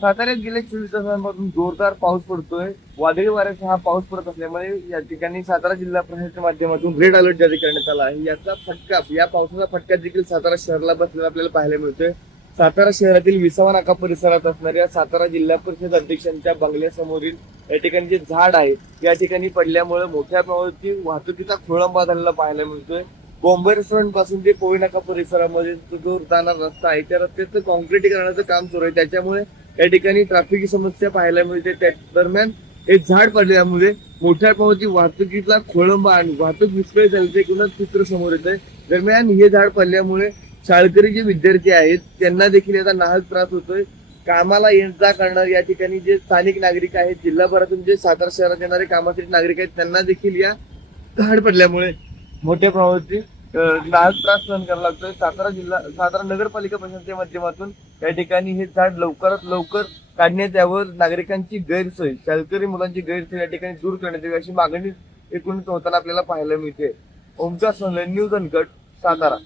साताऱ्यात गेल्या 24 तासांपासून जोरदार पाऊस पडतोय. वादळी वाऱ्याचा हा पाऊस पडत असल्यामुळे या ठिकाणी सातारा जिल्हा प्रशासनाच्या माध्यमातून रेड अलर्ट जारी करण्यात आला आहे. याचा फटका, या पावसाचा फटका देखील सातारा शहराला बसलेला आपल्याला पाहायला मिळतोय. सातारा शहरातील विसावा नाका परिसरात असणाऱ्या सातारा जिल्हा परिषद अध्यक्षांच्या बंगल्यासमोरील या ठिकाणी जे झाड आहे या ठिकाणी पडल्यामुळे मोठ्या प्रमाणावरती वाहतुकीचा खोळंबा झालेला पाहायला मिळतोय. बॉम्बे रेस्टॉरंट पासून जे पोवई नाका परिसरामध्ये जो जाणारा रस्ता आहे त्या रस्त्याचं कॉन्क्रिटीकरणाचं काम सुरू आहे. त्याच्यामुळे या ठिकाणी ट्रॅफिकची समस्या पाहायला मिळते. त्या दरम्यान हे झाड पडल्यामुळे मोठ्या प्रमाणात वाहतुकीचा खोळंबा आणि वाहतूक विस्कळीत झाल्याचं एकूणच चित्र समोर येत आहे. दरम्यान हे झाड पडल्यामुळे शाळकरी जे विद्यार्थी आहेत त्यांना देखील याचा नाहक त्रास होतोय. कामाला ये जा करणार या ठिकाणी जे स्थानिक नागरिक आहेत, जिल्हाभरातून जे सातारा शहरात येणारे कामासाठी नागरिक आहेत त्यांना देखील या झाड पडल्यामुळे मोठ्या प्रमाणावरती नाहक त्रास सहन करावा लागतोय. सातारा नगरपालिका प्रशासनाच्या माध्यमातून या ठिकाणी हे झाड लवकरात लवकर काढण्यात यावं, नागरिकांची गैरसोय, शाळकरी मुलांची गैरसोय या ठिकाणी दूर करण्यात यावी अशी मागणी एकूण होताना आपल्याला पाहायला मिळते. Omkar Sonale, news uncut, Satara.